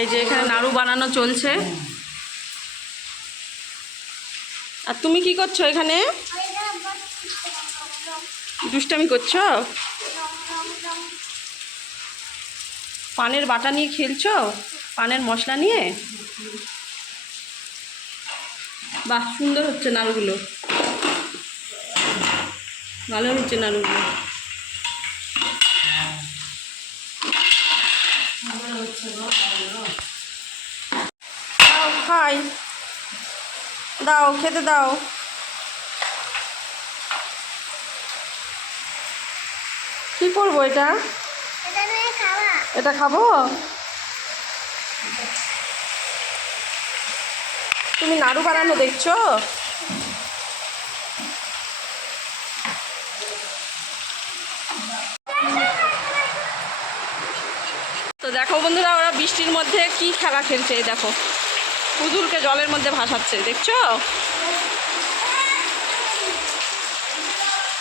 এই যে এখানে নাড়ু বানানো চলছে। আর তুমি কি করছো এখানে? দুষ্টামি করছো? পানের বাটা নিয়ে খেলছো? পানের মশলা নিয়ে? বাহ, সুন্দর হচ্ছে নাড়ুগুলো, ভালো হচ্ছে নাড়ুগুলো। দাও খাই, দাও খেতে দাও। কি করবো এটা? এটা খাবো? তুমি নাড়ু বানানো দেখছো? তো দেখো বন্ধুরা, ওরা বৃষ্টির মধ্যে কি খেলা খেলছে। এই দেখো, পুতুলকে জলের মধ্যে ভাসাচ্ছে, দেখছো?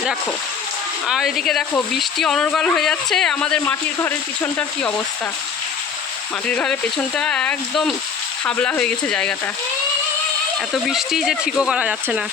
দেখো, আর এদিকে দেখো বৃষ্টি অনর্গল হয়ে যাচ্ছে। আমাদের মাটির ঘরের পিছনটার কি অবস্থা। মাটির ঘরের পেছনটা একদম খাবলা হয়ে গেছে জায়গাটা। এত বৃষ্টি যে ঠিকও করা যাচ্ছে না।